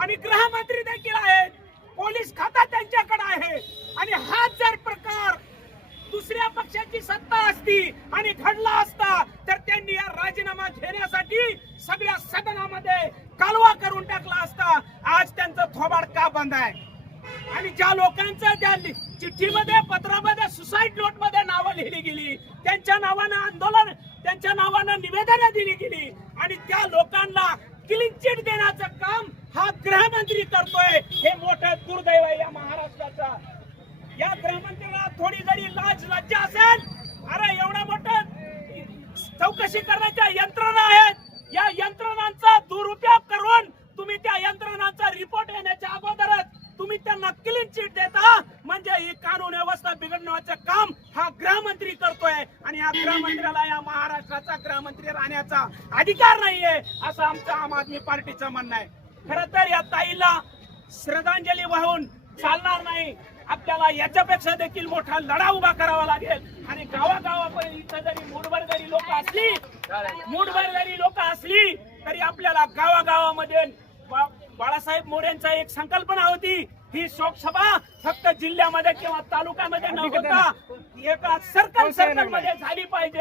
आणि गृहमंत्री देखील आहेत, पोलीस खाता त्यांच्याकडे आहे. आणि हा जर प्रकार दुसऱ्या पक्षाची सत्ता असती आणि घडला असता तर त्यांनी या राजीनामा घेण्यासाठी सगळ्या सदनामध्ये कालवा करून टाकला असता. आज त्यांचं थोबाड का बंद आहे? आणि ज्या लोकांचं त्या चिठ्ठीमध्ये पत्रामध्ये सुसाईड नोटमध्ये नावं लिहिली गेली, त्यांच्या नावानं आंदोलन, त्यांच्या नावानं निवेदनं दिली गेली आणि त्या लोकांना क्लीन चिट देण्याचं काम हा गृहमंत्री करतोय. हे मोठं दुर्दैव आहे या महाराष्ट्राचा. या गृहमंत्र्याला थोडी जरी लाज लज्जा असेल, अरे एवढा मोठं चौकशी करण्याच्या यंत्रणा आहेत, या यंत्रणांचा दुरुपयोग करून तुम्ही त्या यंत्रणांचा रिपोर्ट येण्याच्या अगोदरच तुम्ही त्यांना क्लीन चिट देता, म्हणजे ही कानून व्यवस्था बिघडण्याचं काम हा गृहमंत्री करतोय. आणि या गृहमंत्र्याला या महाराष्ट्राचा गृहमंत्री राहण्याचा अधिकार नाहीये असं आमचं आम आदमी पार्टीचं म्हणणं आहे. खरं तर या ताईला श्रद्धांजली वाहून चालणार नाही. आपल्याला याच्यापेक्षा देखील मोठा लढा उभा करावा लागेल. आणि गावागावापर्यंत इथं जरी मूठभर जरी लोक असली तरी आपल्याला गावागावामध्ये बाळासाहेब मोरेंचा एक संकल्पना होती, ही शोकसभा फक्त जिल्ह्यामध्ये किंवा तालुक्यामध्ये न होता एका सर्कल मध्ये झाली पाहिजे.